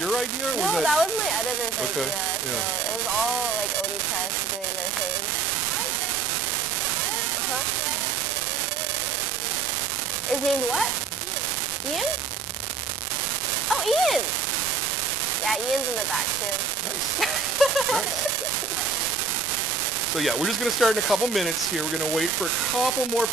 your idea? Or No, was that was my editor's Okay, idea. yeah. So it was all like Oni Press doing their thing. His name's what? Ian? Oh, Ian! Yeah, Ian's in the back too. Nice. So yeah, we're just going to start in a couple minutes here. We're going to wait for a couple more.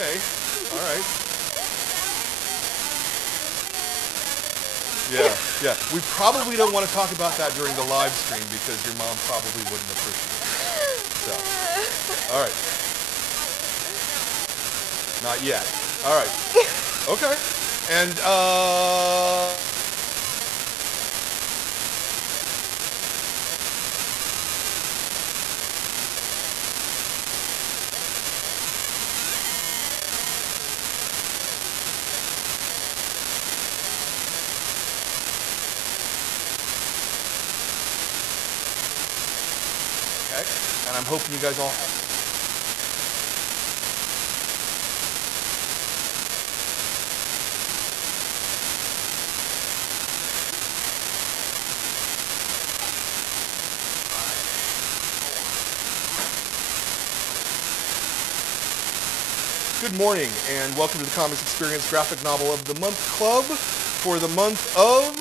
Okay. All right. Yeah, yeah. We probably don't want to talk about that during the live stream because your mom probably wouldn't appreciate it. So, all right. Not yet. All right. Okay. And okay, and I'm hoping you guys all have. Good morning and welcome to the Comix Experience Graphic Novel of the Month Club for the month of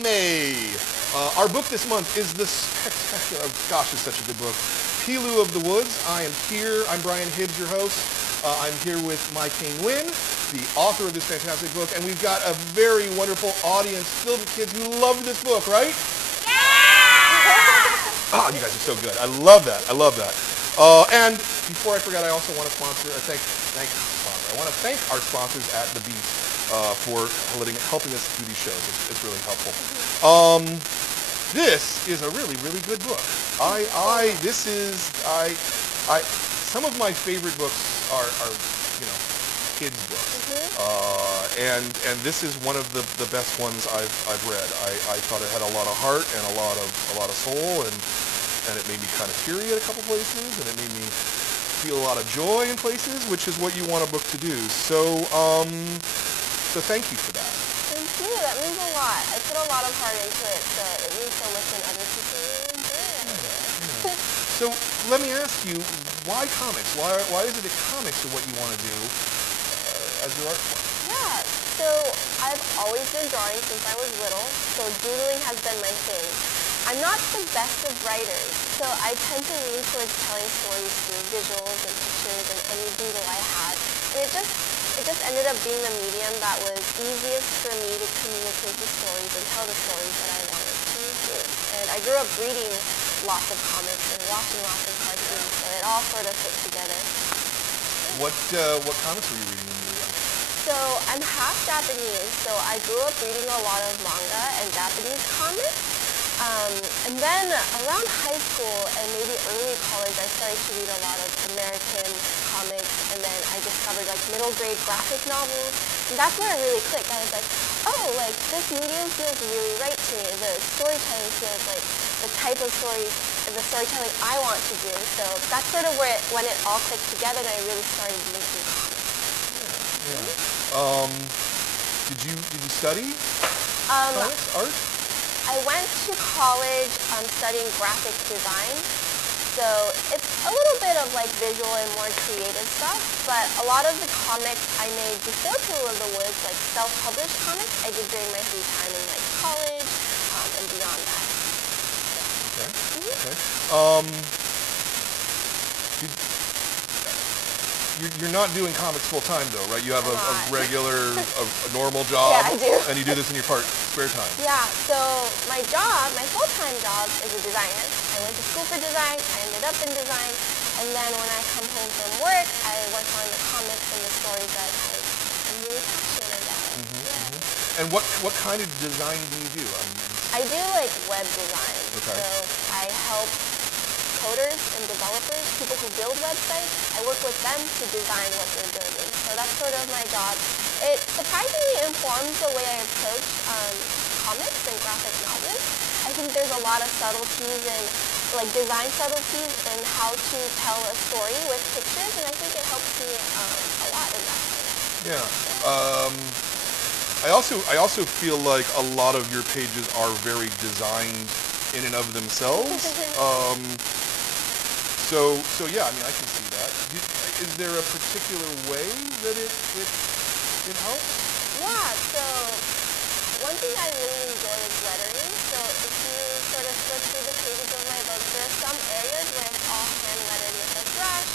May. Our book this month is the spectacular, oh gosh, it's such a good book, PILU of the Woods. I am here, I'm Brian Hibbs, your host. I'm here with Mai Nguyen, the author of this fantastic book, and we've got a very wonderful audience filled with kids who love this book, right? Yeah! Oh, you guys are so good. I love that. I love that. And before I forget, I also want to sponsor, I want to thank our sponsors at The Beast for helping us do these shows. It's really helpful. This is a really, really good book. Some of my favorite books are kids books. And this is one of the best ones I've read. I thought it had a lot of heart and a lot of soul, and it made me kind of teary at a couple places, and it made me feel a lot of joy in places, which is what you want a book to do. So thank you for that. Thank you. That means a lot. I put a lot of heart into it, so it means so much when other people really enjoy it. Yeah. So let me ask you, why comics? Why is it that comics are what you want to do as your art form? Yeah. So I've always been drawing since I was little, so doodling has been my thing. I'm not the best of writers, so I tend to lean towards telling stories through visuals and pictures and any doodle I had. And it just ended up being the medium that was easiest for me to communicate the stories and tell the stories that I wanted to do. And I grew up reading lots of comics and watching lots of cartoons, so it all sort of fit together. What comics were you reading when you were young? So I'm half Japanese, so I grew up reading a lot of manga and Japanese comics. And then around high school and maybe early college, I started to read a lot of American comics, and then I discovered like middle grade graphic novels, and that's where it really clicked. I was like, oh, like this medium feels really right to me. The storytelling feels like the type of stories, the storytelling I want to do. So that's sort of when it all clicked together, and I really started making comics. Yeah. Did you study comics, art? I went to college studying graphic design, so it's a little bit of like visual and more creative stuff, but a lot of the comics I made before PILU of the Woods, like self-published comics, I did during my free time in like college and beyond that. Okay. Okay. You're not doing comics full time though, right? You have a regular, a normal job. Yeah, I do. And you do this in your spare time. Yeah, so my full-time job is a designer. I went to school for design, I ended up in design, and then when I come home from work, I work on the comics and the stories that I'm really passionate about. And what kind of design do you do? I do like web design. Okay. So I help coders and developers, people who build websites. I work with them to design what they're building. So that's sort of my job. It surprisingly informs the way I approach comics and graphic novels. I think there's a lot of subtleties and like design subtleties in how to tell a story with pictures, and I think it helps me a lot in that way. Yeah. I also feel like a lot of your pages are very designed in and of themselves. So yeah, I mean, I can see that. Is there a particular way that it helps? Yeah, so one thing I really enjoy is lettering. So if you sort of flip through the pages of my book, there are some areas where it's all hand lettered with a brush.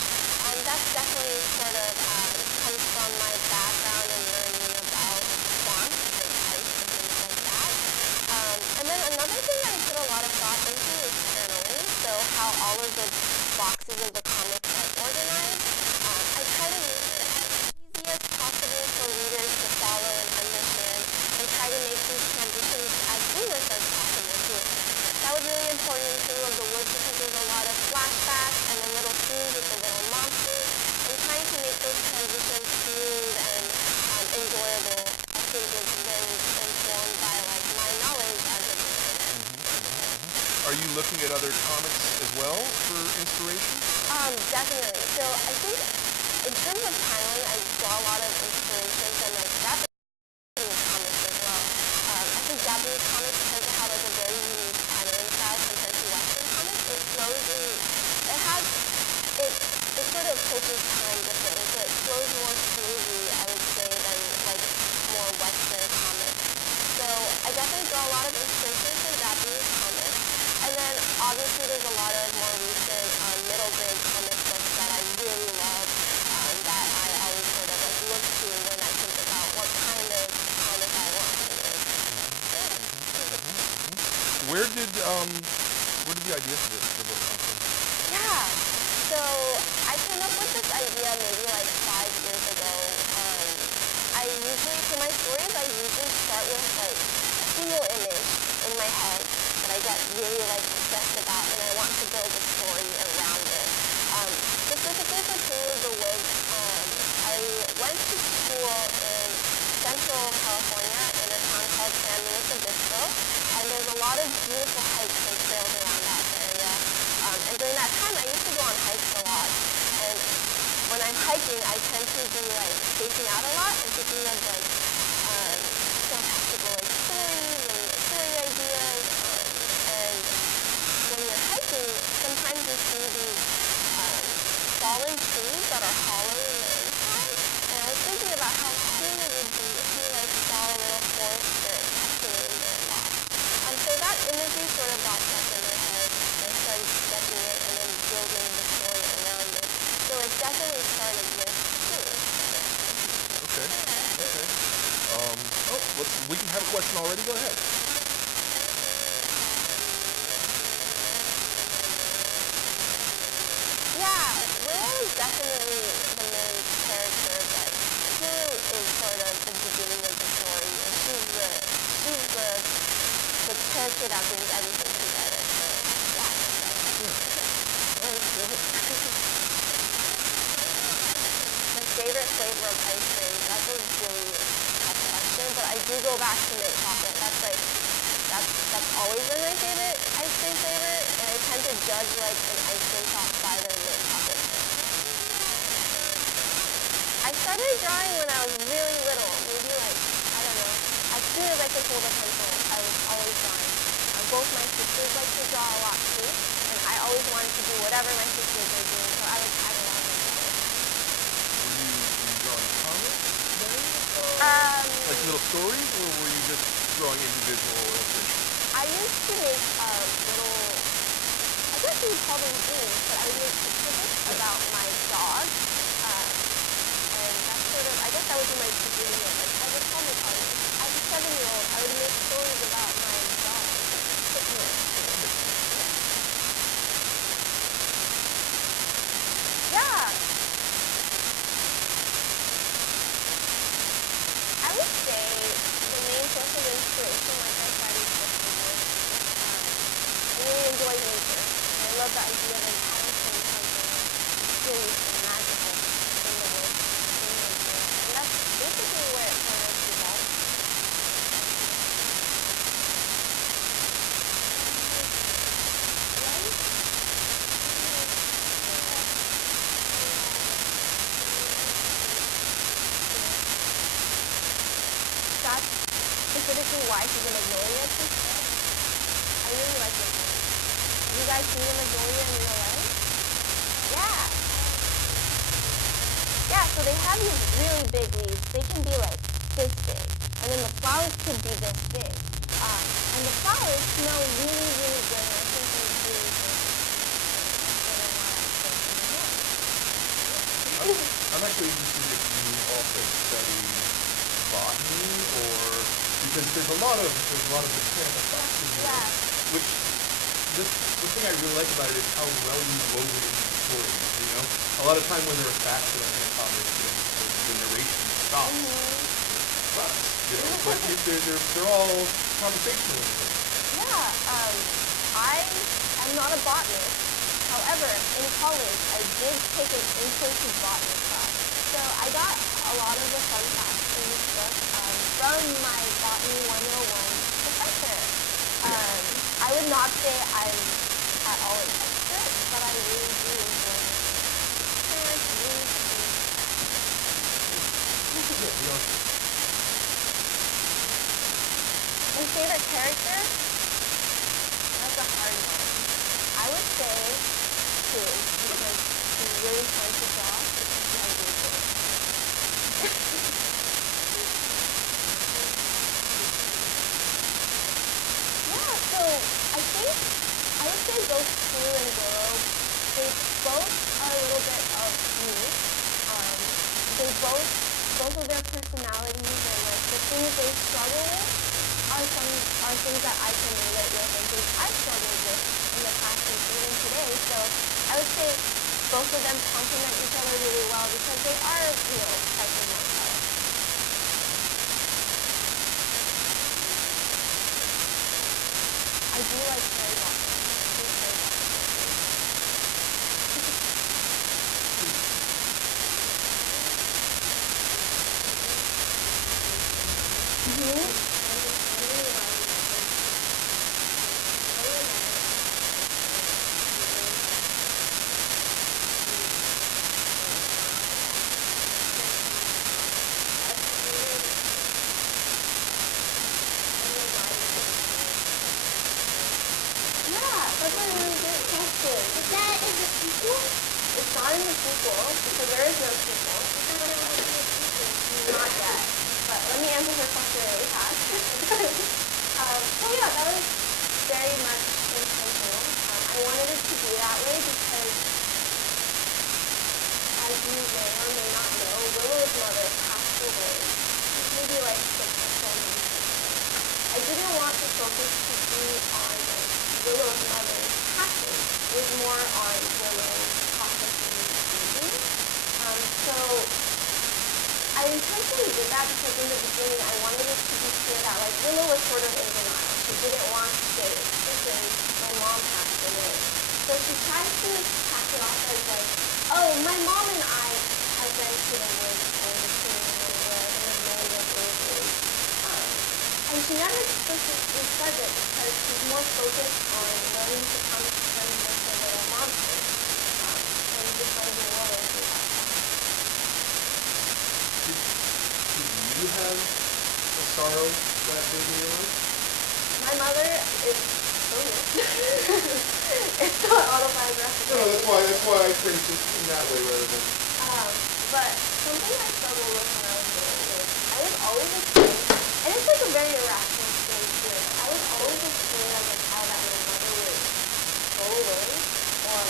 That's definitely sort of comes from my background in learning about fonts and types and things like that. And then another thing I put a lot of thought into is journaling. So how all of the boxes of the comics are organized. I try to make it as easy as possible for readers to follow and understand are you looking at other comics as well for inspiration? Definitely. So I think in terms of timeline, I draw a lot of inspiration from like Japanese comics as well. I think Japanese comics tend to have like a very unique pattern style compared to Western comics. It flows in, it sort of approaches time differently, so it flows more smoothly, I would say, than like more Western comics. So I definitely draw a lot of inspiration from Japanese comics. And then obviously there's a lot of more recent middle grade comic books that I really love, that I always sort of like look to when I think about what kind of comic I want to read. Where did the idea for the book come from? Yeah. So I came up with this idea maybe like 5 years ago. For my stories, I usually start with like a single image in my head that I get really like obsessed about, and I want to build a story around it. Specifically for PILU of the Woods, I went to school in Central California in a town called San Luis Obispo, and there's a lot of beautiful hikes and trails around that area. And during that time, I used to go on hikes a lot. And when I'm hiking, I tend to be like spacing out a lot and thinking of like fantastical like stories and story ideas. And when you're hiking, sometimes you see these fallen trees that are hollow in the inside. And I was thinking about how cool it would be if you like saw a little forest spirit tucked in their rock. So that imagery sort of got stuck in my head, and I started sketching it and then building the story around it. So it definitely started with PILU. Okay. We can have a question already. Go ahead. Yeah, Will is definitely the main character, but PILU is sort of the beginning of the story, and she's the character that brings everything together. So yeah, my favorite flavor of ice cream, that's a really tough question, but I do go back to mint chocolate. That's always been my favorite ice cream flavor, and I tend to judge like an ice cream shop by their mint chocolate chip. I started drawing when I was really little, maybe like, I don't know, as soon as I could hold a pencil, I was always drawing. Both my sisters like to draw a lot too, and I always wanted to do whatever my sisters were doing, so I would tag along and draw. Were you drawing comics then? Like little stories, or were you just drawing individual illustrations? I used to make little, I guess you would call them zines, but I would make picture books about my dog, and that's sort of, I guess that would be my beginning of like, as a comic artist. As a 7-year-old, I would make stories about my dog. Yeah. I would say the main source of inspiration, like I said, is just the woods. I really enjoy nature, and I love the idea of encountering something serious and magical in the woods, in nature. And that's basically where it kind of evolved. That's specifically why she's a magnolia teacher. I really like this one. Have you guys seen a magnolia in real life? Yeah. Yeah, so they have these really big leaves. They can be like this big. And then the flowers could be this big. And the flowers smell really, really good. And I think they're really good. I'm actually interested if you also study botany, or because there's a lot of botanical facts in here, Yeah. which the thing I really like about it is how well you wove it into the stories. You know, a lot of time when there are facts in a comics, the narration stops. But they're all conversational. Yeah. I am not a botanist. However, in college, I did take an intro to botany class. So I got a lot of the fun facts in this book from my Botany 101 professor. I would not say I'm at all an expert, but I really do enjoy it. And I really My favorite character? That's a hard one. I would say Sue, because he's really fun to draw because he has really good. Yeah, so I would say both Sue and Willow, they both are a little bit of me. They both of their personalities and like the things they struggle with are things that I can relate with and things I've struggled with in the past and even today. So I would say both of them complement each other really well because they are, types of myself. I do like cherry blossom. That's a really good question. Is that in the sequel? It's not in the sequel because there is no sequel. Not yet. But let me answer her question really fast. So yeah, that was very much intentional. I wanted it to be that way because, as you may or may not know, Willow's mother passed away maybe like 6 or 7 months ago. I didn't want the focus to be on Willow's mother's passing. It was more on Willow processing and grieving. So I intentionally did that because in the beginning I wanted it to be clear that like Willow was sort of in denial. She didn't want to say, listen, my mom passed away. So she tried to pass it off as like, oh, my mom and I have been to the woods and seen the wood and have known the roses. And she never explicitly says it because she's more focused on learning to come to terms with the little monster and just letting Willow do that stuff. Did you have a sorrow that big in your life? My mother is it's not autobiographical. No, that's why I phrased it in that way rather than... But something I struggled with when I was little is I was always afraid, and it's like a very irrational thing too, but I was always afraid as a child that my mother would go away or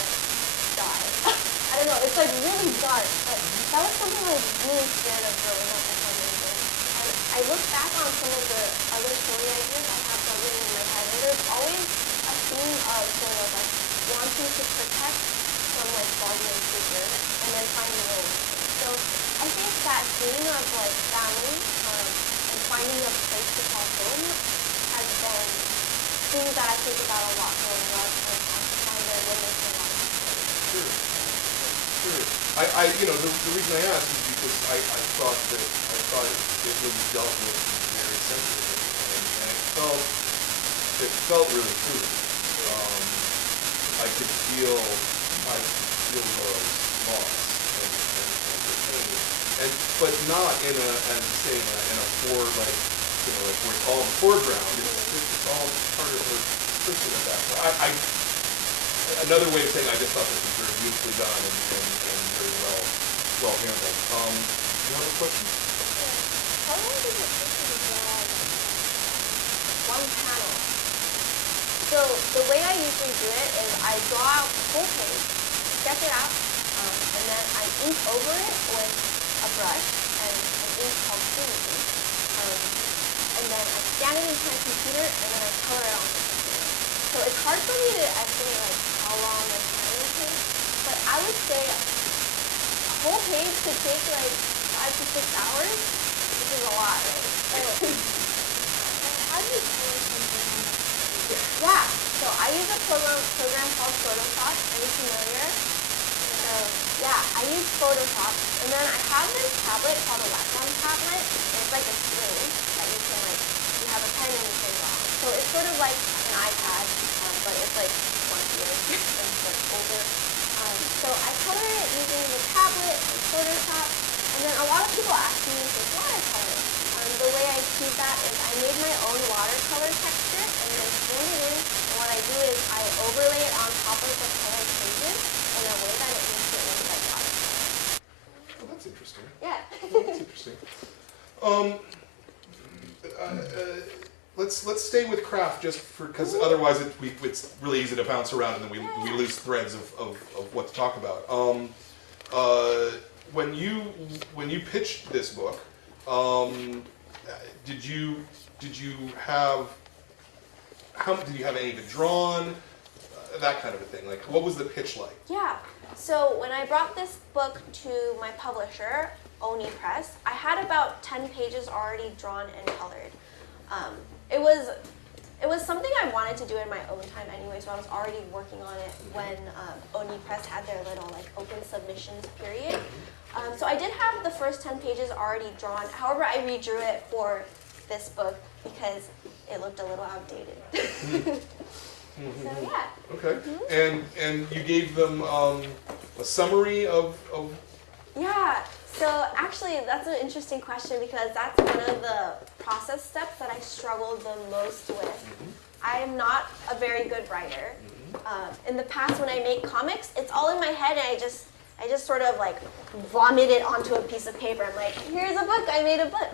die. I don't know, it's like really dark, but that was something I was really scared of growing up for some reason. And I look back on some of the other story ideas I have bubbling in my head, and there's always a theme of sort of like wanting to protect some like guardian figure and then finding a way. So I think that theme of like family and finding a place to call home has been things that I think about a lot growing up and I find it really a lot of stories. Sure. The reason I asked is because I thought it was dealt with very sensitively, and it felt really true. I could feel Laura's loss and her pain, but not in a we're all in the foreground. It's all part of her person at that point. Another way of saying I just thought this was very beautifully done and very well handled. You have a question? How long does it take you to draw one panel? So the way I usually do it is I draw out the whole page, sketch it out, and then I ink over it with a brush and an ink called PILU ink. And then I scan it into my computer and then I color it on the computer. So it's hard for me to estimate like how long my time will take, but I would say a whole page could take like 5 to 6 hours, which is a lot, right? How do you color something on a computer? Yeah, so I use a program called Photoshop. Are you familiar? So yeah, I use Photoshop, and then I have this tablet called a Wacom tablet, and it's like a screen that you have a pen and you can draw on. So it's sort of like an iPad, but it's like clunkier and like older. So I color it using the tablet and Photoshop, and then a lot of people ask me with watercolor. The way I achieve that is I made my own watercolor texture and then scan it in, and what I do is I overlay it on top of the color pages in a way that it makes it look like watercolor. Oh, that's interesting. Yeah. That's interesting. Let's stay with craft just for because otherwise it's really easy to bounce around and then we lose threads of what to talk about. When you pitched this book, did you have any of it drawn? That kind of a thing. Like, what was the pitch like? Yeah. So when I brought this book to my publisher, Oni Press, I had about 10 pages already drawn and colored. It was something I wanted to do in my own time anyway, so I was already working on it when Oni Press had their little like open submissions period. So I did have the first 10 pages already drawn. However, I redrew it for this book because it looked a little outdated. So yeah. Okay. And you gave them a summary of. Yeah. So actually, that's an interesting question because that's one of the process steps that I struggled the most with. I am not a very good writer. In the past, when I make comics, it's all in my head, and I just sort of like vomit it onto a piece of paper. I'm like, here's a book. I made a book.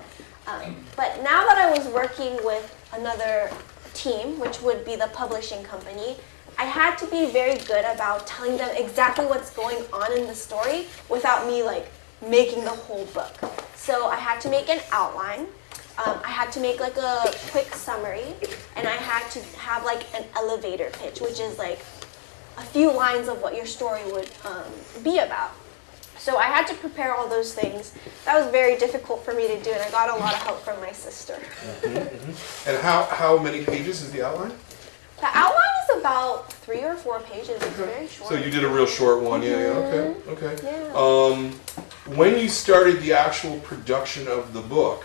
But now that I was working with another team, which would be the publishing company, I had to be very good about telling them exactly what's going on in the story without me like making the whole book. So I had to make an outline. I had to make like a quick summary, and I had to have like an elevator pitch, which is like a few lines of what your story would be about. So I had to prepare all those things. That was very difficult for me to do, and I got a lot of help from my sister. And how many pages is the outline? The outline is about 3 or 4 pages. It's very short. So you did a real short one, yeah. Okay. Yeah. When you started the actual production of the book,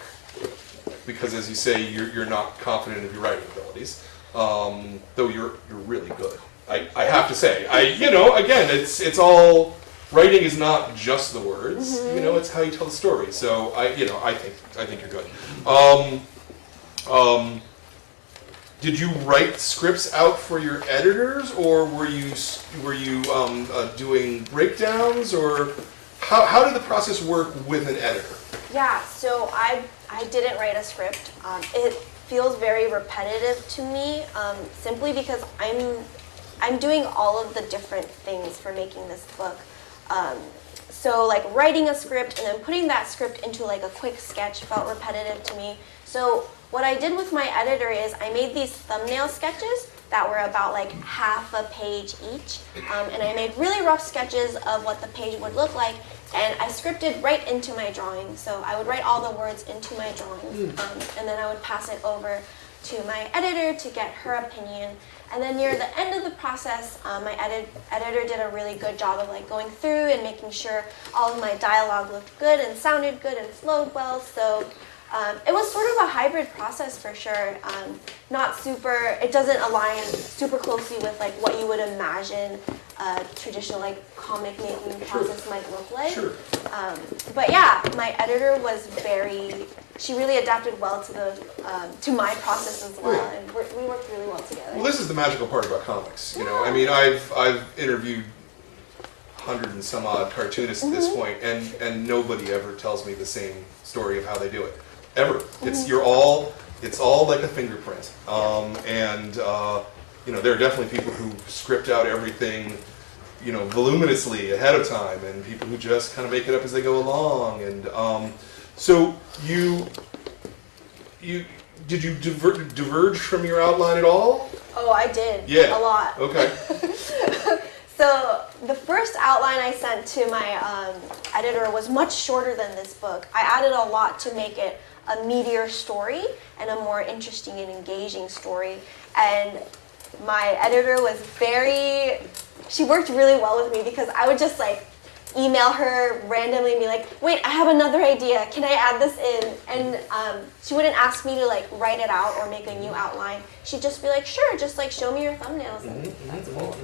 because as you say, you're not confident of your writing abilities, though you're really good. I have to say, again, it's all writing is not just the words. It's how you tell the story. So I think you're good. Did you write scripts out for your editors, or were you doing breakdowns, or how did the process work with an editor? Yeah, so I didn't write a script. It feels very repetitive to me, simply because I'm doing all of the different things for making this book. So like writing a script and then putting that script into like a quick sketch felt repetitive to me. So what I did with my editor is I made these thumbnail sketches that were about like half a page each, and I made really rough sketches of what the page would look like, and I scripted right into my drawing. So I would write all the words into my drawing, and then I would pass it over to my editor to get her opinion. And then near the end of the process, my editor did a really good job of like going through and making sure all of my dialogue looked good and sounded good and flowed well. So it was sort of a hybrid process for sure. It doesn't align super closely with like what you would imagine a traditional like comic making process might look like. Sure. But yeah, my editor was she really adapted well to my process as well, and we worked really well together. Well, this is the magical part about comics. I mean, I've interviewed 100 and some odd cartoonists at this point, and nobody ever tells me the same story of how they do it. Ever. It's all like a fingerprint. And there are definitely people who script out everything, voluminously ahead of time, and people who just kind of make it up as they go along. And so did you diverge from your outline at all? Oh, I did. Yeah. A lot. Okay. So the first outline I sent to my editor was much shorter than this book. I added a lot to make it a meatier story and a more interesting and engaging story. And my editor was she worked really well with me because I would just like email her randomly and be like, wait, I have another idea. Can I add this in? And she wouldn't ask me to like write it out or make a new outline. She'd just be like, sure, just like show me your thumbnails. And that's cool.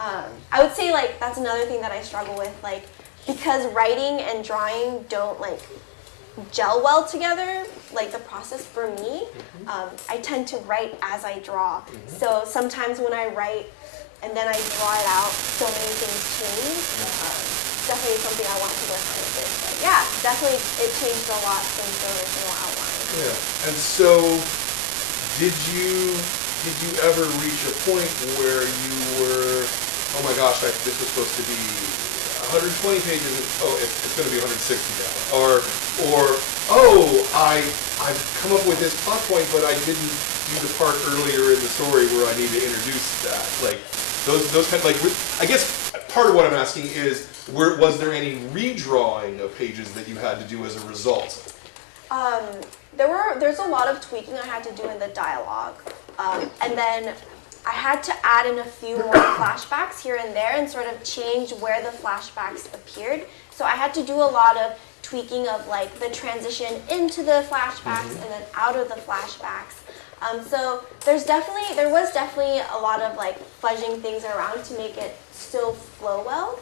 I would say like that's another thing that I struggle with, like because writing and drawing don't like gel well together, like the process for me, I tend to write as I draw. So sometimes when I write and then I draw it out, so many things change. Definitely something I want to work on with this. But yeah, definitely it changed a lot since the original outline. Yeah. And so did you ever reach a point where you were, oh my gosh, this was supposed to be 120 pages, and oh, it's going to be 160 now. Or oh, I've come up with this plot point, but I didn't do the part earlier in the story where I need to introduce that. Like those kind of like, I guess part of what I'm asking is, was there any redrawing of pages that you had to do as a result? There's a lot of tweaking I had to do in the dialogue, and then I had to add in a few more flashbacks here and there and sort of change where the flashbacks appeared. So I had to do a lot of tweaking of like the transition into the flashbacks and then out of the flashbacks. So there was definitely a lot of like fudging things around to make it still flow well.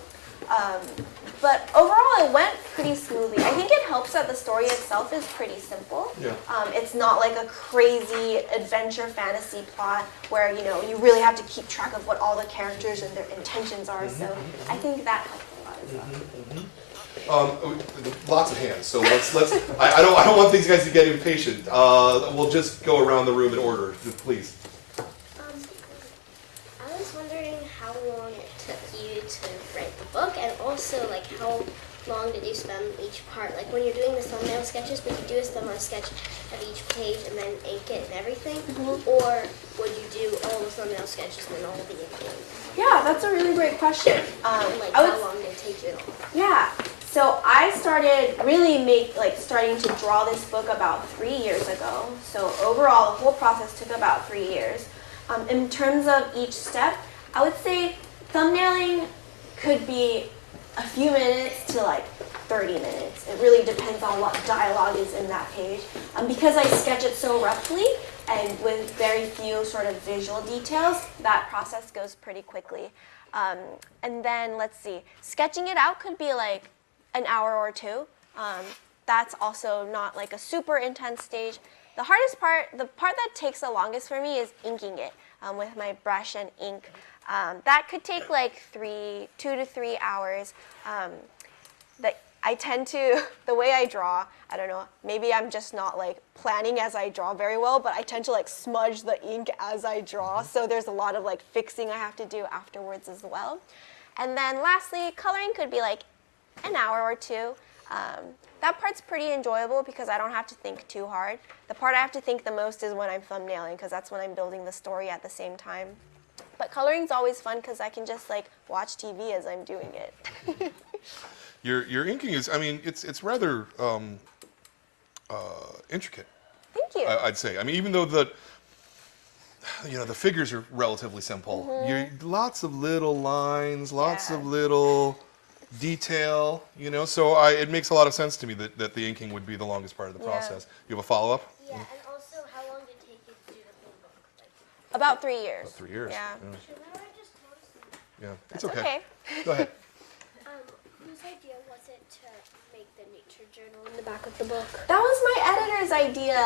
But overall, it went pretty smoothly. I think it helps that the story itself is pretty simple. Yeah. It's not like a crazy adventure fantasy plot where you really have to keep track of what all the characters and their intentions are. So I think that helped a lot as well. Lots of hands. So let's. I don't want these guys to get impatient. We'll just go around the room in order, please. I was wondering how long it took you to write the book, and also like how long did you spend each part? Like when you're doing the thumbnail sketches, would you do a thumbnail sketch of each page and then ink it and everything? Or would you do all the thumbnail sketches and then all the inking? Yeah, that's a really great question. Like how long did it take you? Yeah. So I started really starting to draw this book about 3 years ago. So overall, the whole process took about 3 years. In terms of each step, I would say thumbnailing could be a few minutes to like 30 minutes. It really depends on what dialogue is in that page. Because I sketch it so roughly and with very few sort of visual details, that process goes pretty quickly. And then let's see, sketching it out could be like an hour or two. That's also not like a super intense stage. The hardest part, the part that takes the longest for me is inking it with my brush and ink. That could take like 2 to 3 hours. I tend to, the way I draw, I don't know, maybe I'm just not like planning as I draw very well, but I tend to like smudge the ink as I draw. So there's a lot of like fixing I have to do afterwards as well. And then lastly, coloring could be like an hour or two. That part's pretty enjoyable because I don't have to think too hard. The part I have to think the most is when I'm thumbnailing because that's when I'm building the story at the same time. But coloring's always fun because I can just like watch TV as I'm doing it. Your inking is, I mean, it's rather intricate. Thank you. I'd say. I mean, even though the figures are relatively simple, lots of little lines, lots of little detail, so it makes a lot of sense to me that the inking would be the longest part of the process. You have a follow-up? Yeah, and also how long did it take you to do the whole book? Like, About 3 years. About 3 years. Yeah. should I just notice that? Yeah, it's That's okay. Go ahead. Whose idea was it to make the nature journal in the back of the book? That was my editor's idea.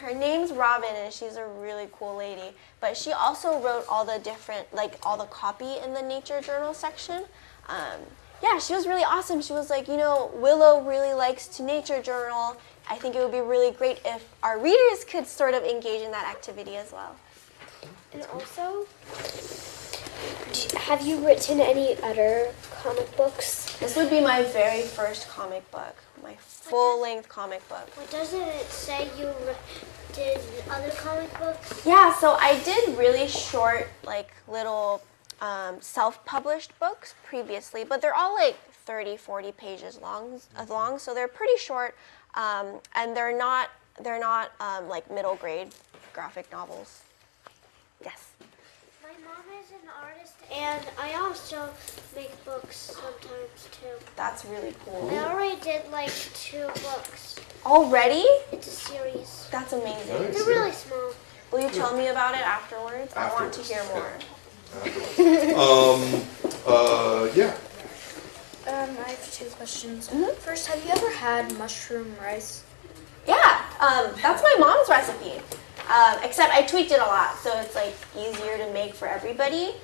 Her name's Robin, and she's a really cool lady. But she also wrote all the different, all the copy in the nature journal section. Yeah, she was really awesome. She was like, Willow really likes to nature journal. I think it would be really great if our readers could sort of engage in that activity as well. And also, have you written any other comic books? This would be my very first comic book, my full-length comic book. What doesn't it say you did other comic books? Yeah, so I did really short, little self-published books previously, but they're all 30, 40 pages long, so they're pretty short, and they're not middle grade graphic novels. Yes. My mom is an artist, and I also make books sometimes too. That's really cool. I already did like 2 books. Already? It's a series. That's amazing. Nice. They're really small. Will you tell me about it afterwards? I want to hear more. Yeah. I have 2 questions. First, have you ever had mushroom rice? Yeah, that's my mom's recipe. Except I tweaked it a lot, so it's like easier to make for everybody.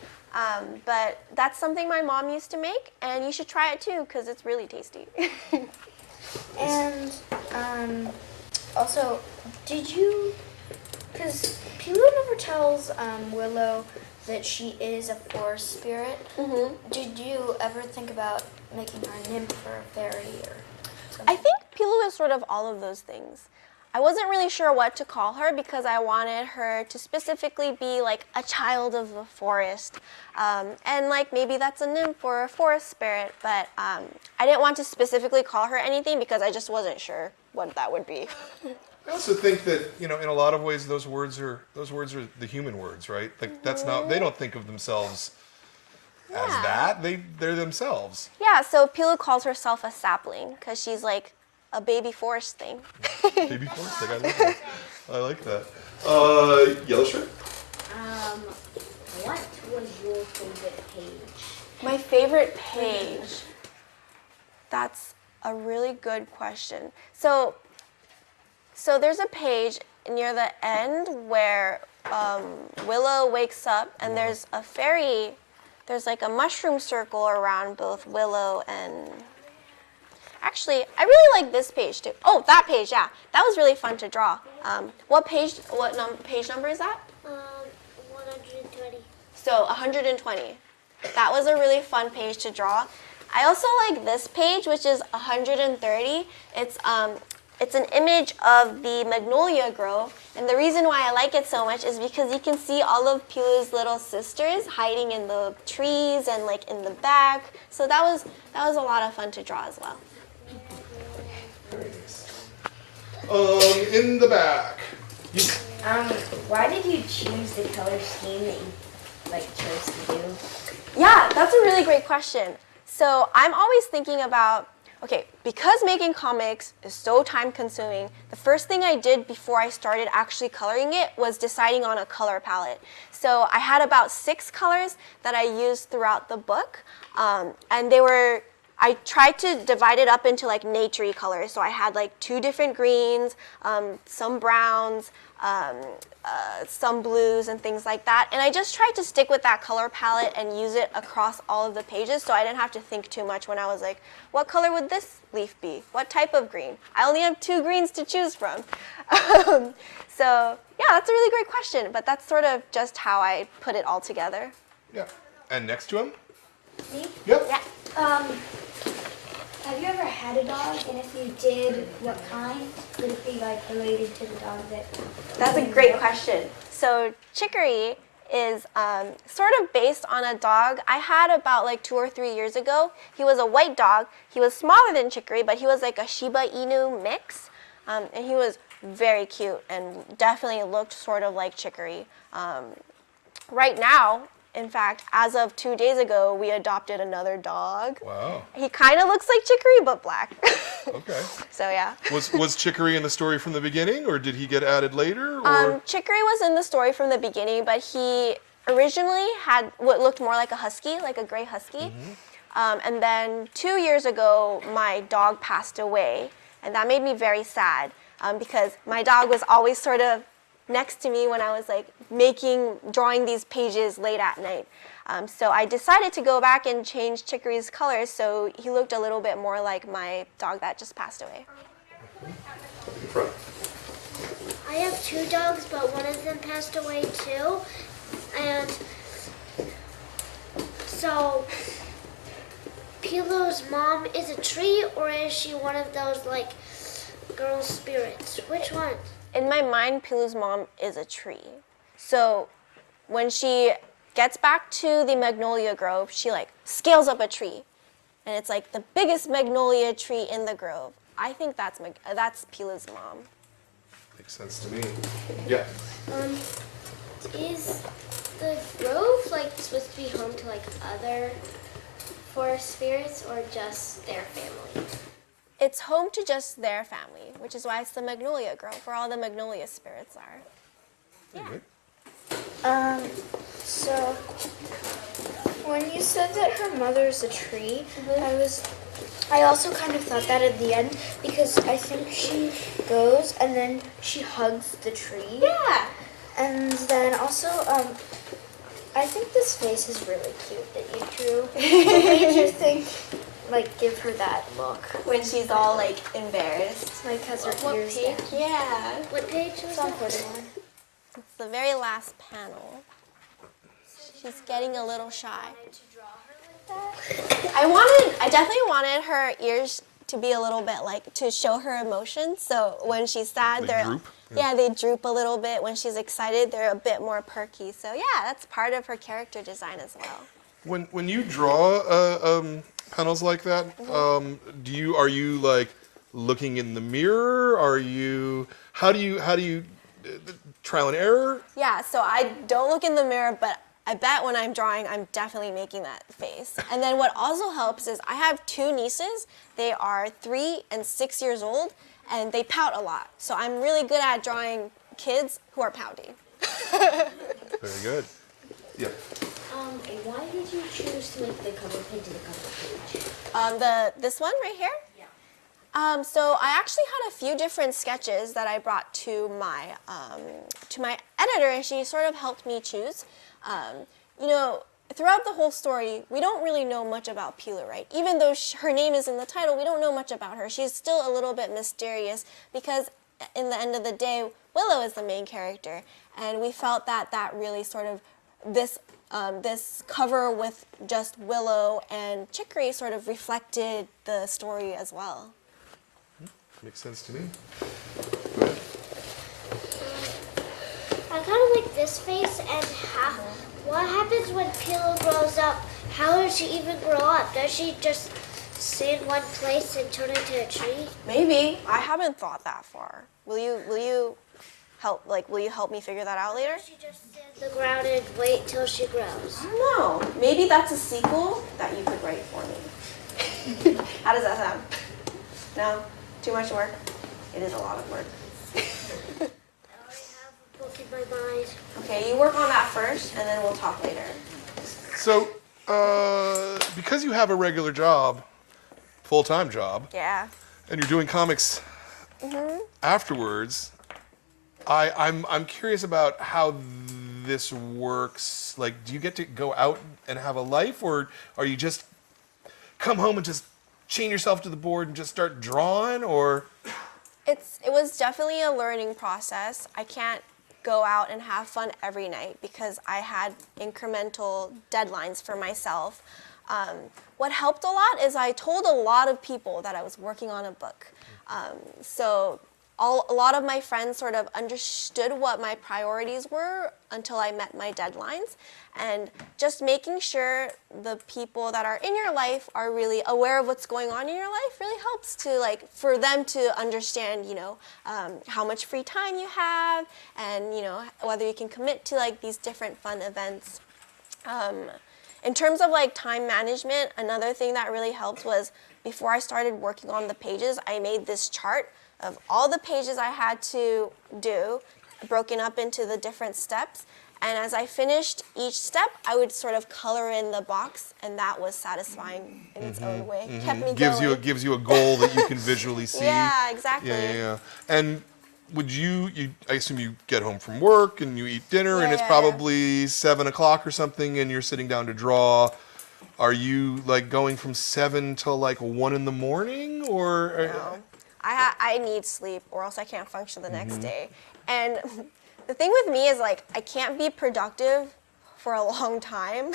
But that's something my mom used to make, and you should try it too, because it's really tasty. And also, did you, because PILU never tells Willow that she is a forest spirit. Did you ever think about making her a nymph or a fairy or something? I think PILU is sort of all of those things. I wasn't really sure what to call her because I wanted her to specifically be like a child of the forest. And like maybe that's a nymph or a forest spirit, but I didn't want to specifically call her anything because I just wasn't sure what that would be. I also think that, you know, in a lot of ways those words are the human words, right? Like that's not, they don't think of themselves as that. They're themselves. Yeah, so PILU calls herself a sapling because she's like a baby forest thing. Baby forest, like, I like that. Yellow shirt? What was your favorite page? My favorite page? That's a really good question. So there's a page near the end where Willow wakes up and there's a fairy, there's like a mushroom circle around both Willow and... Actually, I really like this page too. Oh, that page, yeah. That was really fun to draw. What page number is that? 120. So 120. That was a really fun page to draw. I also like this page, which is 130. It's an image of the magnolia grove, and the reason why I like it so much is because you can see all of PILU's little sisters hiding in the trees and like in the back. So that was a lot of fun to draw as well. Very nice. In the back. Why did you choose the color scheme that you chose to do? Yeah, that's a really great question. So I'm always thinking about, okay, because making comics is so time consuming, the first thing I did before I started actually coloring it was deciding on a color palette. So I had about 6 colors that I used throughout the book, and I tried to divide it up into like nature-y colors. So I had like 2 different greens, some browns, some blues and things like that. And I just tried to stick with that color palette and use it across all of the pages so I didn't have to think too much when I was like, what color would this leaf be? What type of green? I only have 2 greens to choose from. So yeah, that's a really great question, but that's sort of just how I put it all together. Yeah. And next to him? Me? Yep. Yeah. Have you ever had a dog? And if you did, what kind? Would it be like related to the dog that... That's a great question. So Chicory is sort of based on a dog I had about like 2 or 3 years ago. He was a white dog. He was smaller than Chicory, but he was like a Shiba Inu mix. And he was very cute and definitely looked sort of like Chicory. Right now, in fact, as of 2 days ago, we adopted another dog. Wow. He kind of looks like Chicory, but black. Okay. So yeah. Was Chicory in the story from the beginning, or did he get added later? Or? Chicory was in the story from the beginning, but he originally had what looked more like a husky, like a gray husky. And then 2 years ago, my dog passed away, and that made me very sad because my dog was always sort of next to me when I was like drawing these pages late at night. So I decided to go back and change Chicory's colors so he looked a little bit more like my dog that just passed away. In front. I have 2 dogs, but one of them passed away too. And so PILU's mom is a tree, or is she one of those like girl spirits? Which one? In my mind, PILU's mom is a tree. So when she gets back to the magnolia grove, she like scales up a tree. And it's like the biggest magnolia tree in the grove. I think that's PILU's mom. Makes sense to me. Yeah. Is the grove like like supposed to be home to like other forest spirits or just their family? It's home to just their family, which is why it's the Magnolia Grove, where all the Magnolia spirits are. Yeah. So when you said that her mother's a tree, I also kind of thought that at the end because I think she goes and then she hugs the tree. Yeah. And then also, I think this face is really cute that you drew. What made you think, like, give her that look? When she's all like embarrassed. Like, has her What ears page? down. Yeah. What page was It's on that? 41. It's the very last panel. She's getting a little shy. I definitely wanted her ears to be a little bit like, to show her emotions. So when she's sad, They droop? Yeah, they droop a little bit. When she's excited, they're a bit more perky. So yeah, that's part of her character design as well. When you draw panels like that, are you like looking in the mirror? How do you trial and error? Yeah, so I don't look in the mirror, but I bet when I'm drawing, I'm definitely making that face. And then what also helps is I have two nieces. They are 3 and 6 years old, and they pout a lot. So I'm really good at drawing kids who are pouting. Very good. Yeah. Why did you choose to make the cover page the cover page? This one right here? Yeah. So I actually had a few different sketches that I brought to my editor, and she sort of helped me choose. You know, throughout the whole story, we don't really know much about PILU, right? Even though her name is in the title, we don't know much about her. She's still a little bit mysterious because in the end of the day, Willow is the main character. And we felt that really sort of, this cover with just Willow and Chicory sort of reflected the story as well. Makes sense to me. I kind of like this face and what happens when PILU grows up? How does she even grow up? Does she just stay in one place and turn into a tree? Maybe. I haven't thought that far. Will you help me figure that out later? Or she just sit on the ground and wait till she grows? I don't know. Maybe that's a sequel that you could write for me. How does that sound? No? Too much work? It is a lot of work. I already have a book in my mind. Okay, you work on that first, and then we'll talk later. So, because you have a regular job, full-time job, Yeah. and you're doing comics afterwards, I'm curious about how this works. Like, do you get to go out and have a life, or are you just come home and just chain yourself to the board and just start drawing, or? It was definitely a learning process. I can't go out and have fun every night because I had incremental deadlines for myself. What helped a lot is I told a lot of people that I was working on a book. So a lot of my friends sort of understood what my priorities were until I met my deadlines. And just making sure the people that are in your life are really aware of what's going on in your life really helps to, like, for them to understand, you know, how much free time you have and, you know, whether you can commit to, like, these different fun events. In terms of, like, time management, another thing that really helped was before I started working on the pages, I made this chart of all the pages I had to do, broken up into the different steps. And as I finished each step, I would sort of color in the box, and that was satisfying in its own way. Kept me going. Gives you a goal that you can visually see. Yeah, exactly. Yeah. And would you I assume you get home from work and you eat dinner, and it's Yeah. probably 7 o'clock or something, and you're sitting down to draw. Are you like going from 7 till like 1 in the morning, or? No. I need sleep, or else I can't function the next day. And the thing with me is, like, I can't be productive for a long time.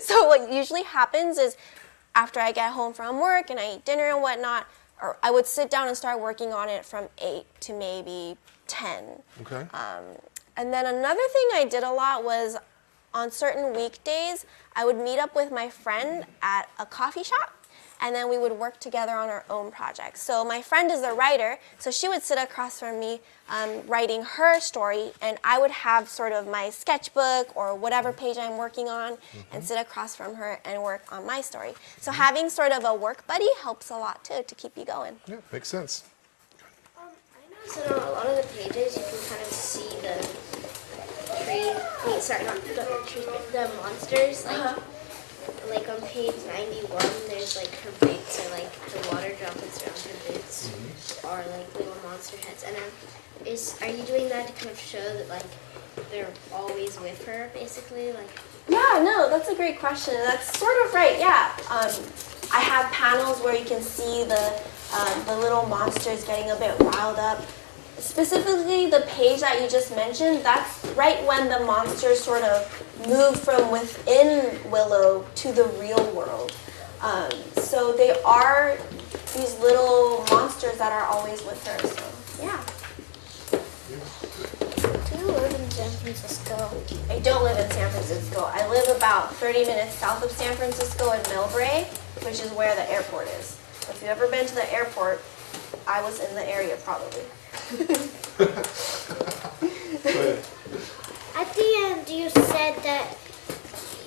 So what usually happens is after I get home from work and I eat dinner and whatnot, or I would sit down and start working on it from 8 to maybe 10. Okay. And then another thing I did a lot was on certain weekdays, I would meet up with my friend at a coffee shop. and then we would work together on our own projects. So my friend is a writer, so she would sit across from me writing her story, and I would have sort of my sketchbook or whatever page I'm working on and sit across from her and work on my story. So having sort of a work buddy helps a lot too to keep you going. Yeah, makes sense. I noticed that on a lot of the pages you can kind of see the tree, sorry, not the trees, but the monsters. Like on page 91, there's like her boots are like the water droplets around her boots are like little monster heads. And are you doing that to kind of show that like they're always with her, basically? Like. Yeah, no, that's a great question. That's sort of right. Yeah, I have panels where you can see the little monsters getting a bit riled up. Specifically, the page that you just mentioned, that's right when the monsters sort of move from within Willow to the real world. So they are these little monsters that are always with her. So, yeah. Do you live in San Francisco? I don't live in San Francisco. I live about 30 minutes south of San Francisco in Millbrae, which is where the airport is. So if you've ever been to the airport, I was in the area probably. At the end, you said that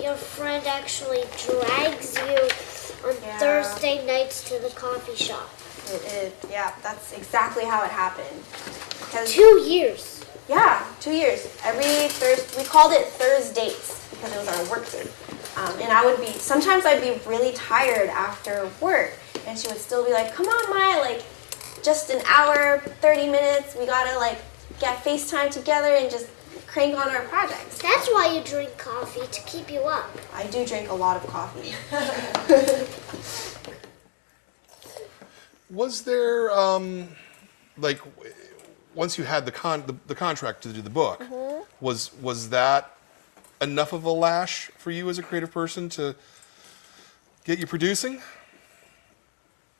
your friend actually drags you on Thursday nights to the coffee shop. Yeah, that's exactly how it happened. 2 years. Yeah, 2 years. Every Thursday, we called it Thursdays because it was our work day. And sometimes I'd be really tired after work, and she would still be like, come on, Mai, like, just an hour, 30 minutes, we gotta like get FaceTime together and just crank on our projects. That's why you drink coffee, to keep you up. I do drink a lot of coffee. Was there, like, once you had the contract to do the book, was that enough of a lash for you as a creative person to get you producing?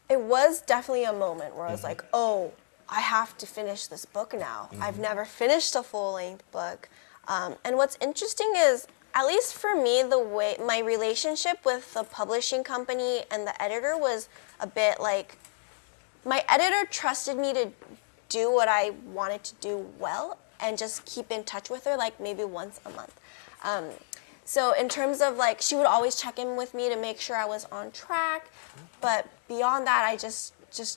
It was definitely a moment where I was like, oh, I have to finish this book now. I've never finished a full-length book. And what's interesting is, at least for me, the way my relationship with the publishing company and the editor was a bit like, my editor trusted me to do what I wanted to do well and just keep in touch with her like maybe once a month. So in terms of like, she would always check in with me to make sure I was on track. But beyond that, I just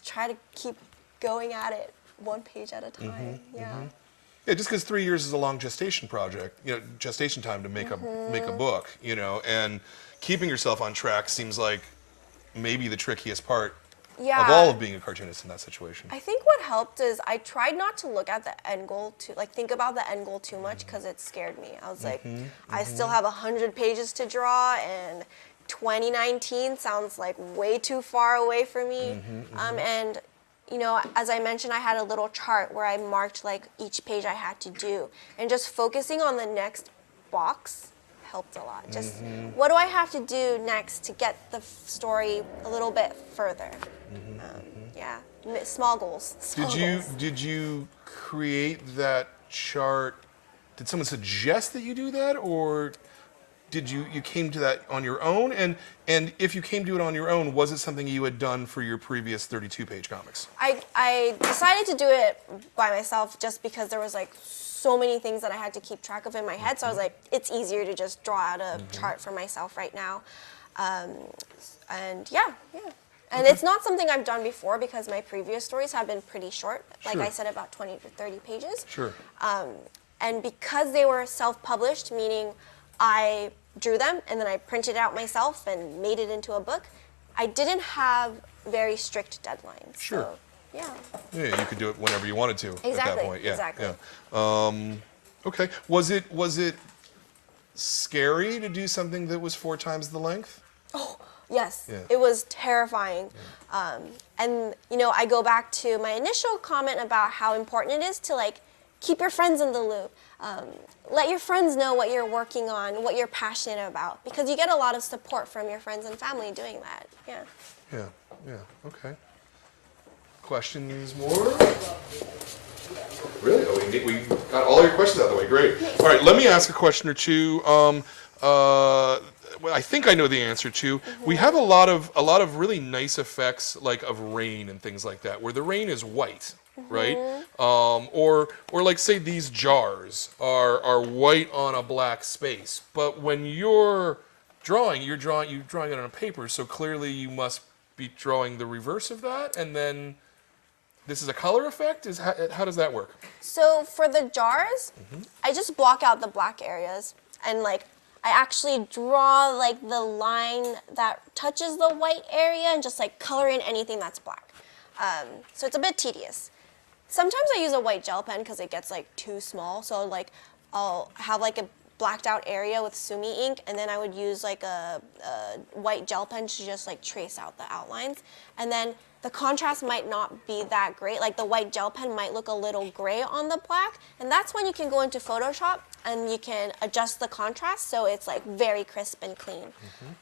try to keep going at it one page at a time. Yeah. Yeah, just because 3 years is a long gestation project, gestation time to make a book, and keeping yourself on track seems like maybe the trickiest part of all of being a cartoonist in that situation. I think what helped is I tried not to look at the end goal think about the end goal too much because it scared me. I was like, I still have 100 pages to draw, and 2019 sounds like way too far away for me. And as I mentioned, I had a little chart where I marked like each page I had to do, and just focusing on the next box helped a lot. Just what do I have to do next to get the story a little bit further? Yeah, small goals. Did you create that chart? Did someone suggest that you do that, or did you came to that on your own? And if you came to it on your own, was it something you had done for your previous 32-page comics? I decided to do it by myself just because there was like so many things that I had to keep track of in my head. So I was like, it's easier to just draw out a chart for myself right now. And yeah. And it's not something I've done before because my previous stories have been pretty short. Like I said, about 20 to 30 pages. Sure. And because they were self-published, meaning I drew them and then I printed it out myself and made it into a book, I didn't have very strict deadlines. Sure. So, yeah. Yeah, you could do it whenever you wanted to at that point. Yeah. Exactly. Yeah. Okay. Was it scary to do something that was 4 times the length? Oh, yes. Yeah. It was terrifying. And, I go back to my initial comment about how important it is to, like, keep your friends in the loop. Let your friends know what you're working on, what you're passionate about, because you get a lot of support from your friends and family doing that. Yeah. Yeah. Okay. Questions more? Really? Oh, we got all your questions out of the way. Great. All right, let me ask a question or two. I think I know the answer to. We have a lot of really nice effects like of rain and things like that, where the rain is white, right? Or like say these jars are white on a black space, but when you're drawing it on a paper, so clearly you must be drawing the reverse of that, and then this is a color effect? How does that work? So for the jars, I just block out the black areas and like I actually draw like the line that touches the white area and just like color in anything that's black. So it's a bit tedious. Sometimes I use a white gel pen because it gets like too small. So like I'll have like a blacked out area with sumi ink, and then I would use like a white gel pen to just like trace out the outlines. And then the contrast might not be that great. Like the white gel pen might look a little gray on the black, and that's when you can go into Photoshop and you can adjust the contrast so it's like very crisp and clean.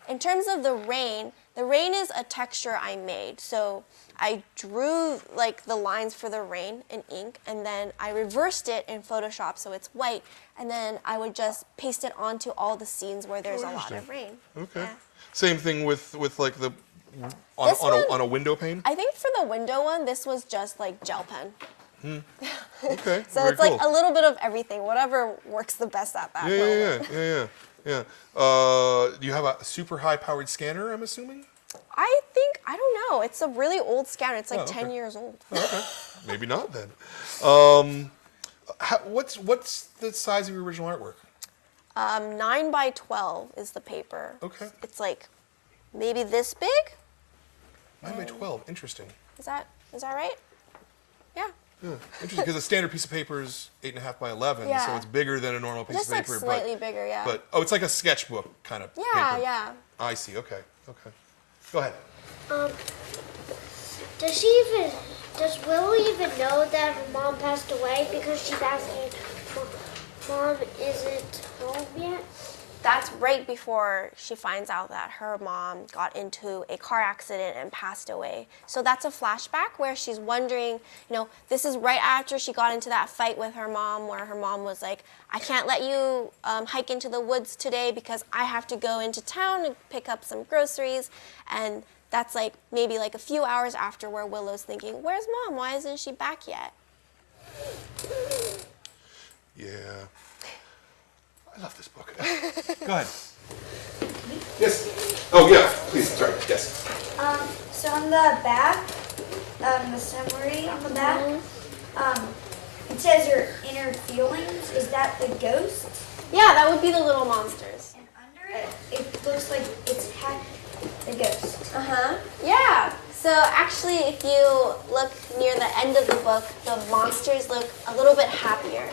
In terms of the rain is a texture I made. So I drew like the lines for the rain in ink, and then I reversed it in Photoshop so it's white, and then I would just paste it onto all the scenes where there's a lot of rain. Okay. Yeah. Same thing with like the on a window pane. I think for the window one, this was just like gel pen. Okay. So very it's like cool. a little bit of everything, whatever works the best at that moment. Yeah. You have a super high-powered scanner, I'm assuming? I don't know. It's a really old scanner. It's like 10 years old. Oh, okay. Maybe not then. What's the size of your original artwork? 9 by 12 is the paper. Okay. It's like maybe this big. 9 by 12. Interesting. Is that right? Yeah. Yeah. Interesting, because a standard piece of paper is 8.5 by 11, so Yeah. it's bigger than a normal piece Just of like paper. slightly bigger, yeah. But it's like a sketchbook kind of Yeah, paper. yeah. I see. Okay. Go ahead. Does Willow even know that her mom passed away? Because she's asking, Mom isn't home yet? That's right before she finds out that her mom got into a car accident and passed away. So that's a flashback where she's wondering, this is right after she got into that fight with her mom where her mom was like, I can't let you hike into the woods today because I have to go into town and pick up some groceries. And that's like maybe like a few hours after where Willow's thinking, where's Mom? Why isn't she back yet? Yeah. I love this book. Go ahead. Yes. Oh, yeah. Please. Sorry. Yes. So on the back, the summary on the back, it says your inner feelings. Is that the ghost? Yeah, that would be the little monsters. And under it, it looks like it's the ghost. Yeah. So actually, if you look near the end of the book, the monsters look a little bit happier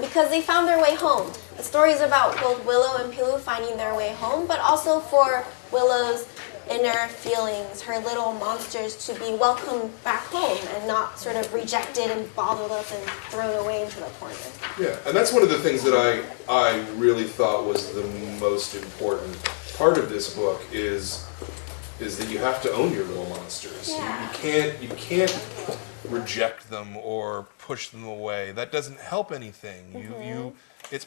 because they found their way home. The story is about both Willow and PILU finding their way home, but also for Willow's inner feelings, her little monsters to be welcomed back home and not sort of rejected and bottled up and thrown away into the corner. Yeah, and that's one of the things that I really thought was the most important part of this book is that you have to own your little monsters. Yeah. You can't reject them or push them away. That doesn't help anything. It's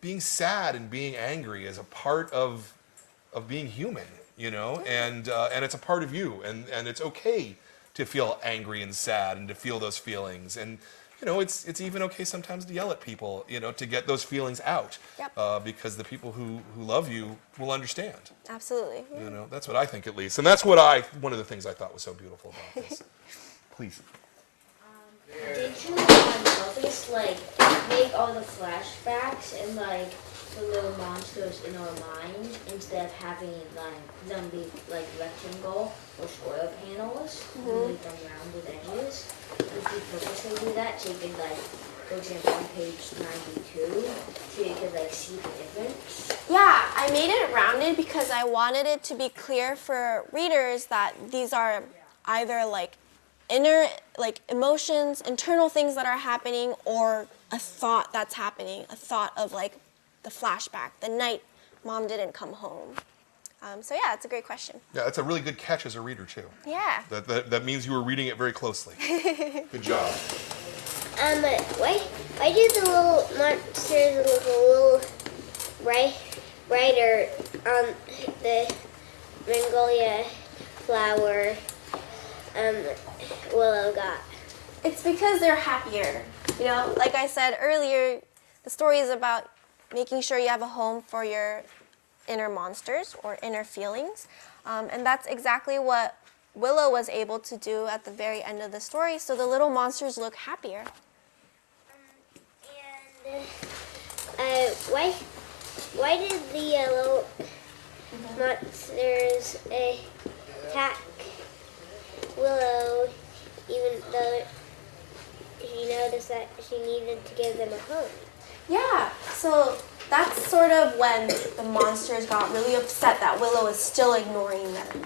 being sad and being angry is a part of being human, and it's a part of you, and it's okay to feel angry and sad and to feel those feelings, and it's even okay sometimes to yell at people, to get those feelings out. Yep. Because the people who love you will understand. Absolutely. That's what I think, at least, and that's one of the things I thought was so beautiful about this. Please. Did you always make all the flashbacks and the little monsters in our mind instead of having them be rectangle or square panels, make them rounded edges? Did you purposely do that so you could for example on page 92, so you could see the difference? Yeah, I made it rounded because I wanted it to be clear for readers that these are either inner emotions, internal things that are happening, or a thought that's happening, a thought of the flashback, the night Mom didn't come home. So yeah, it's a great question. Yeah, that's a really good catch as a reader too. Yeah. That means you were reading it very closely. Good job. Why do the little monsters look a little brighter the Magnolia flower Willow got? It's because they're happier. You know, like I said earlier, the story is about making sure you have a home for your inner monsters or inner feelings. And that's exactly what Willow was able to do at the very end of the story, so the little monsters look happier. And why did the yellow monsters attack Willow, even though she noticed that she needed to give them a home? Yeah, so that's sort of when the monsters got really upset that Willow is still ignoring them.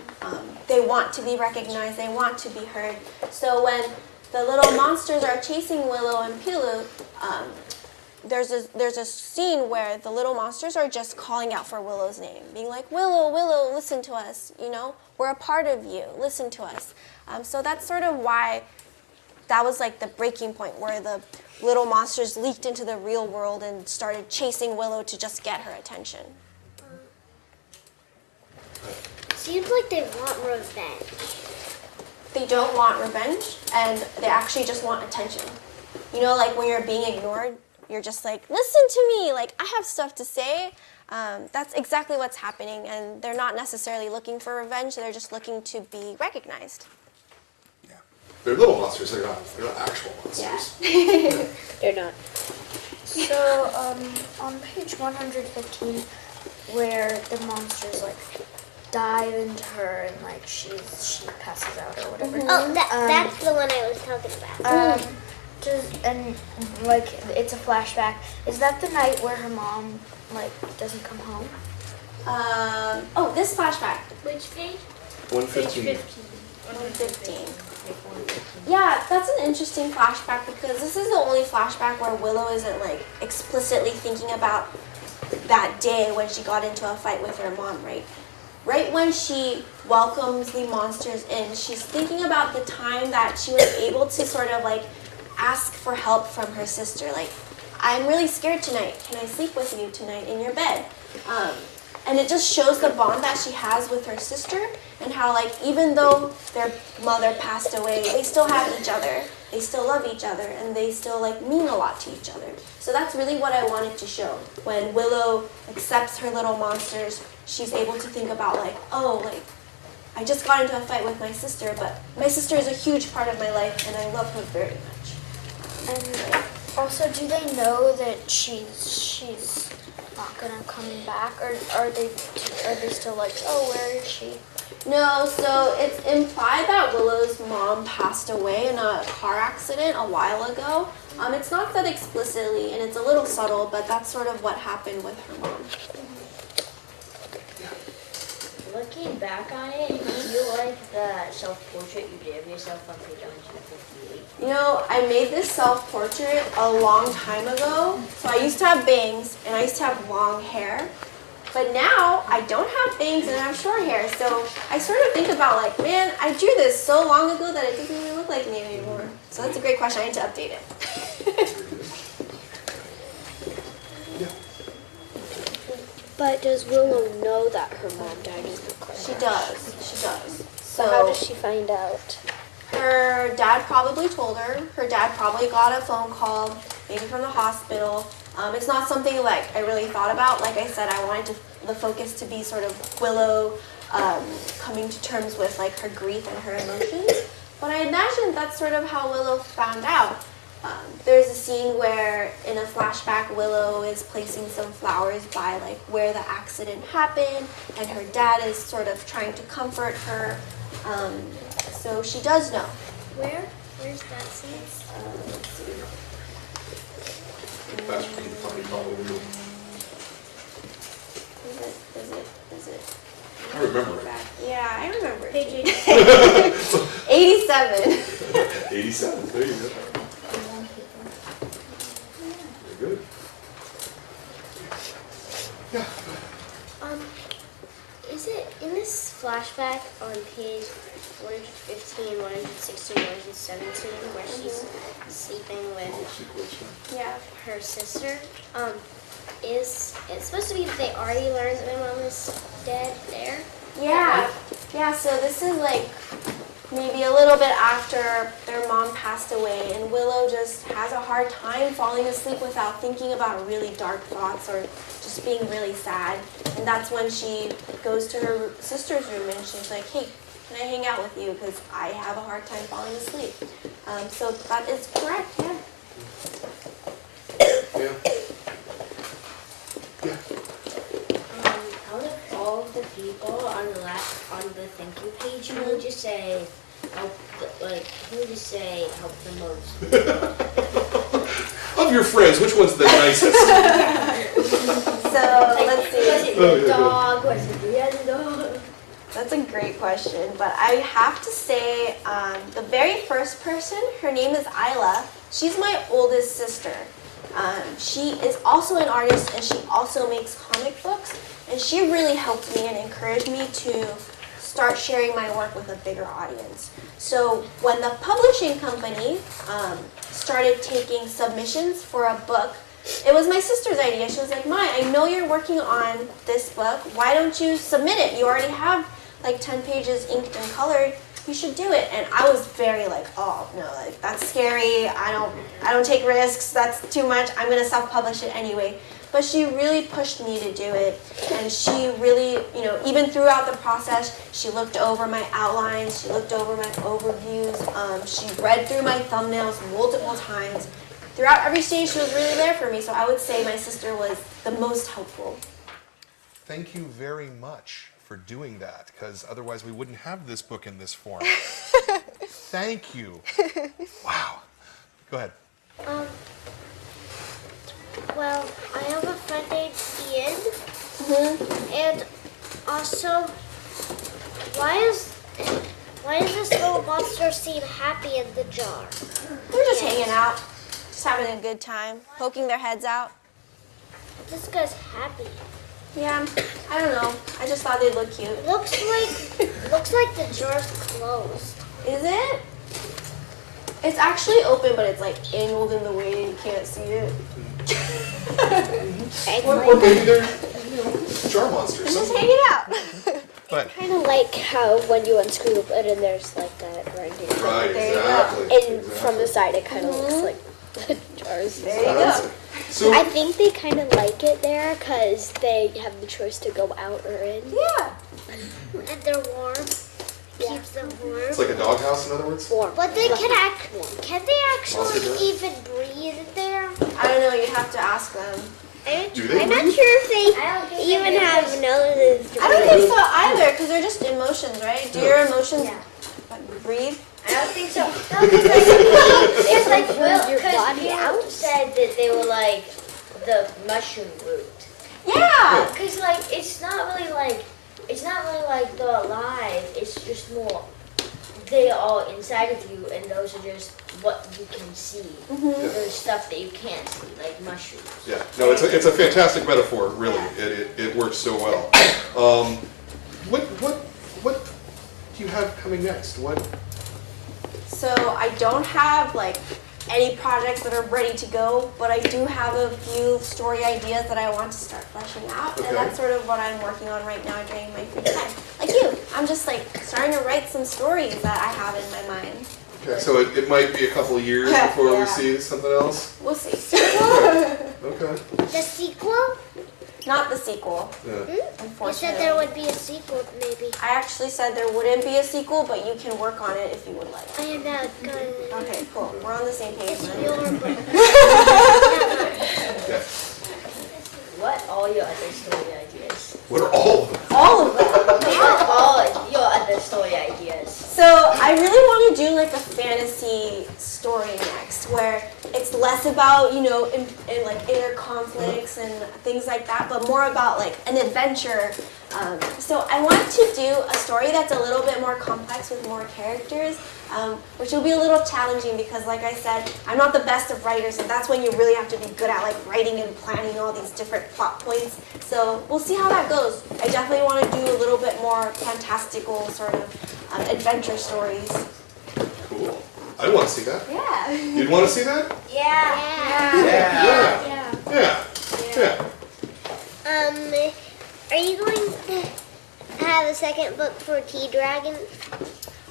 They want to be recognized, they want to be heard. So when the little monsters are chasing Willow and PILU, there's a scene where the little monsters are just calling out for Willow's name, being like, Willow, Willow, listen to us, you know, we're a part of you, listen to us. So that's sort of why that was like the breaking point where the little monsters leaked into the real world and started chasing Willow to just get her attention. Seems like they want revenge. They don't want revenge, and they actually just want attention. You know, like when you're being ignored, you're just like, listen to me, like I have stuff to say. That's exactly what's happening, and they're not necessarily looking for revenge, they're just looking to be recognized. Yeah. They're little monsters, they're not actual monsters. Yeah. They're not. So, on page 115, where the monsters like dive into her and like she passes out or whatever. Oh, that's the one I was talking about. And like it's a flashback. Is that the night where her mom like doesn't come home? Oh, this flashback. Which page? 115. 115. Yeah, that's an interesting flashback because this is the only flashback where Willow isn't like explicitly thinking about that day when she got into a fight with her mom, right? Right when she welcomes the monsters in, she's thinking about the time that she was able to sort of like ask for help from her sister. Like, I'm really scared tonight. Can I sleep with you tonight in your bed? And it just shows the bond that she has with her sister and how like even though their mother passed away, they still have each other. They still love each other and they still like mean a lot to each other. So that's really what I wanted to show. When Willow accepts her little monsters, she's able to think about like, oh, like I just got into a fight with my sister, but my sister is a huge part of my life and I love her very much. And also, do they know that she's not gonna come back, or are they still like, oh, where is she? No, so it's implied that Willow's mom passed away in a car accident a while ago. It's not said explicitly, and it's a little subtle, but that's sort of what happened with her mom. Looking back on it, do you like the self-portrait you did of yourself on page 158? You know, I made this self-portrait a long time ago. So I used to have bangs, and I used to have long hair. But now, I don't have bangs and I have short hair. So I sort of think about like, man, I drew this so long ago that it doesn't really look like me anymore. So that's a great question. I need to update it. But does Willow know that her mom died in the car? She does. She does. So how does she find out? Her dad probably told her. Her dad probably got a phone call, maybe from the hospital. It's not something like I really thought about. Like I said, I wanted the focus to be sort of Willow coming to terms with like her grief and her emotions. But I imagine that's sort of how Willow found out. There's a scene where in a flashback Willow is placing some flowers by like where the accident happened and her dad is sort of trying to comfort her. So she does know. Where's that scene? Let's see. That's pretty funny, probably. Is it? I remember it. Yeah, I remember. Page 87. 87. There you go. Very good. Yeah. Is it in this flashback on page 115, 116, 117, where she's sleeping with Yeah. her sister? it's supposed to be that they already learned that my mom is dead there. Yeah, so this is like maybe a little bit after their mom passed away, and Willow just has a hard time falling asleep without thinking about really dark thoughts or just being really sad. And that's when she goes to her sister's room and she's like, hey, can I hang out with you? Because I have a hard time falling asleep. So that is correct, yeah. Yeah. Yeah. Out of all of the people on the thank you page, who would you say help the most? Of your friends, which one's the nicest? So let's see. Was it the dog? Was it the other dog? That's a great question, but I have to say the very first person, her name is Isla. She's my oldest sister. She is also an artist and she also makes comic books, and she really helped me and encouraged me to start sharing my work with a bigger audience. So when the publishing company started taking submissions for a book, it was my sister's idea. She was like, Mai, I know you're working on this book. Why don't you submit it? You already have like 10 pages inked and colored. You should do it. And I was very like, oh no, like that's scary. I don't take risks. That's too much. I'm gonna self-publish it anyway. But she really pushed me to do it, and she really, even throughout the process, she looked over my outlines, she looked over my overviews, she read through my thumbnails multiple times. Throughout every stage, she was really there for me, so I would say my sister was the most helpful. Thank you very much for doing that, because otherwise we wouldn't have this book in this form. Thank you. Wow. Go ahead. Well, I have a friend named Ian, and also, why does this little monster seem happy in the jar? They're just hanging out, just having a good time, poking their heads out. This guy's happy. Yeah, I don't know. I just thought they'd look cute. Looks like the jar's closed. Is it? It's actually open, but it's like angled in the way you can't see it. Or maybe they're, jar monsters. They're just hanging out. But Kind of like how when you unscrew the lid and there's like that right here. right, There you go. exactly. And from the side it kind of looks like the jars. There you go. So I think they kind of like it there because they have the choice to go out or in. Yeah. And they're warm. Keeps them warm. it's like a doghouse, in other words. Warm. But they can they Monster actually jar? even breathe there? I don't know. You have to ask them. Do they I'm not breathe? sure if they I don't think even they do. have noses. I don't think so either, because they're just emotions, right? Do your emotions breathe? I don't think so. No, it's like Will, your because body you out. said that they were like the mushroom root. Yeah. Because like it's not really like they're alive. It's just more they are inside of you, and those are just what you can see. There's stuff that you can't see, like mushrooms. Yeah. No, it's a fantastic metaphor. Really, it works so well. What do you have coming next? What? So I don't have like any projects that are ready to go, but I do have a few story ideas that I want to start fleshing out, Okay. and that's sort of what I'm working on right now during my free time. Like you, I'm just like starting to write some stories that I have in my mind. Okay, so it might be a couple of years before we see something else. We'll see. Okay. The sequel? Not the sequel, Yeah. You unfortunately. said there would be a sequel, maybe. I actually said there wouldn't be a sequel, but you can work on it if you would like. I am not going. Okay, cool. We're on the same page It's then. your book. Yeah. What are your other story ideas? What are all of them? All of them. What are your other story ideas? So I really want to do like a fantasy story next, where it's less about like inner conflicts and things like that, but more about like an adventure. So I want to do a story that's a little bit more complex with more characters, which will be a little challenging because, like I said, I'm not the best of writers, and that's when you really have to be good at like writing and planning all these different plot points. So we'll see how that goes. I definitely want to do a little bit more fantastical sort of adventure stories. Cool. I want to see that. Yeah. You'd want to see that? Yeah. Yeah. Yeah. have a second book for Tea Dragon?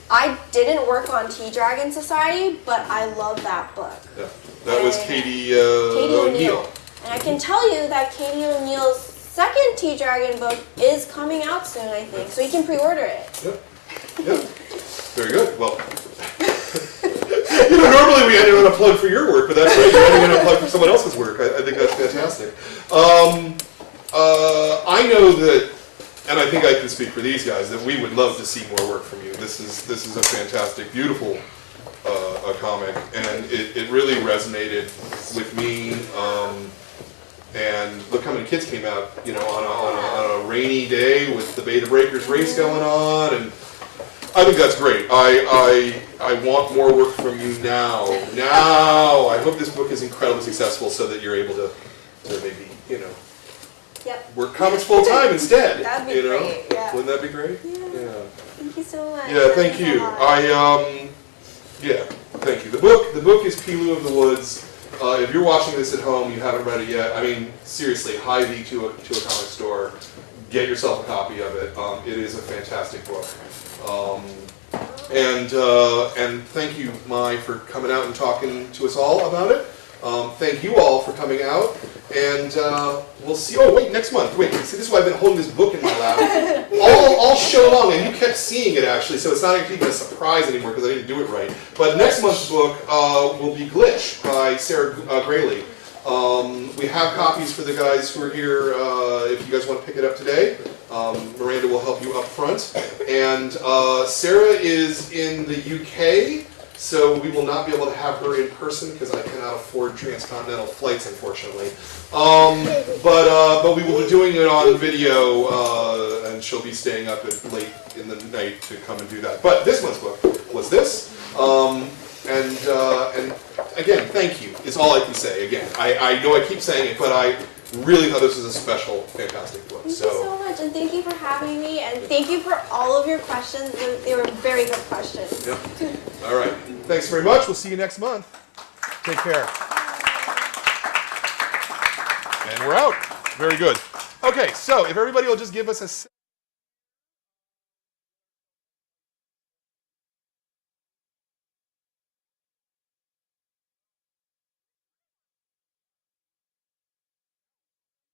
I didn't work on Tea Dragon Society, but I love that book. Yeah. That was And Katie O'Neill. O'Neill. And I can tell you that Katie O'Neill's second Tea Dragon book is coming out soon, I think. So you can pre-order it. Yep. Yep. Very good. Well, normally we end on a plug for your work, but that's right. You're ending on a plug for someone else's work. I think that's fantastic. I know that, and I think I can speak for these guys, that we would love to see more work from you. This is a fantastic, beautiful a comic, and it really resonated with me. And look how many kids came out, you know, on a rainy day with the Beta Breakers race going on, and I think that's great. I want more work from you now. Now, I hope this book is incredibly successful so that you're able to maybe, you know, Yep. work comics full time instead. That'd be you know? great, yeah. Wouldn't that be great? Yeah. Thank you so much. Yeah, thank That means you. a lot. Yeah, thank you. The book is PILU of the Woods. If you're watching this at home, you haven't read it yet. I mean, seriously, hie-thee to a comic store. Get yourself a copy of it. It is a fantastic book. And thank you, Mai, for coming out and talking to us all about it. Thank you all for coming out, and we'll see. Oh, wait, next month. Wait, see, this is why I've been holding this book in my lap all show long, and you kept seeing it actually, so it's not actually even a surprise anymore because I didn't do it right. But next month's book will be Glitch by Sarah Grayley. We have copies for the guys who are here if you guys want to pick it up today. Miranda will help you up front. And Sarah is in the UK, so we will not be able to have her in person because I cannot afford transcontinental flights, unfortunately. But we will be doing it on video, and she'll be staying up late in the night to come and do that. But this month's book was this. And again, thank you is all I can say. Again, I know I keep saying it, but I really thought this was a special, fantastic book. Thank you so much, and thank you for having me, and thank you for all of your questions. They were very good questions. Yep. All right. Thanks very much. We'll see you next month. Take care. And we're out. Very good. Okay, so if everybody will just give us a